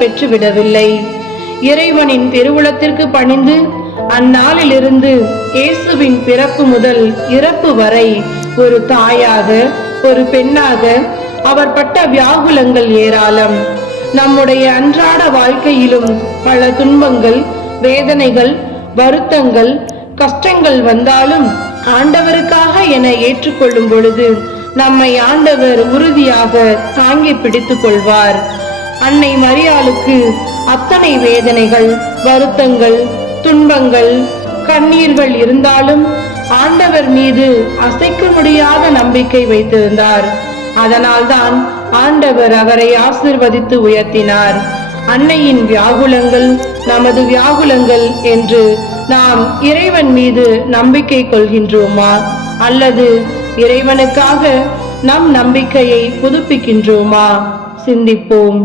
பெற்றுவிடவில்லை. இறைவனின் திருவுளத்திற்கு பணிந்து அந்நாளிலிருந்து இயேசுவின் பிறப்பு முதல் இறப்பு வரை ஒரு தாயாக, ஒரு பெண்ணாக அவர் பட்ட வியாகுலங்கள் ஏராளம். நம்முடைய அன்றாட வாழ்க்கையிலும் பல துன்பங்கள், வேதனைகள், வருத்தங்கள், கஷ்டங்கள் வந்தாலும் ஆண்டவருக்காக என ஏற்றுக்கொள்ளும் பொழுது நம்மை ஆண்டவர் உறுதியாக தாங்கி பிடித்துக் கொள்வார். அன்னை மரியாளுக்கு அத்தனை வேதனைகள், வருத்தங்கள், துன்பங்கள், கண்ணீர்கள் இருந்தாலும் ஆண்டவர் மீது அசைக்க முடியாத நம்பிக்கை வைத்திருந்தார். அதனால்தான் ஆண்டவர் அவரை ஆசீர்வதித்து உயர்த்தினார். அன்னையின் வியாகுலங்கள் நமது வியாகுலங்கள் என்று நாம் இறைவன் மீது நம்பிக்கை கொள்கின்றோமா, அல்லது இறைவனுக்காக நம் நம்பிக்கையை புதுப்பிக்கின்றோமா? சிந்திப்போம்.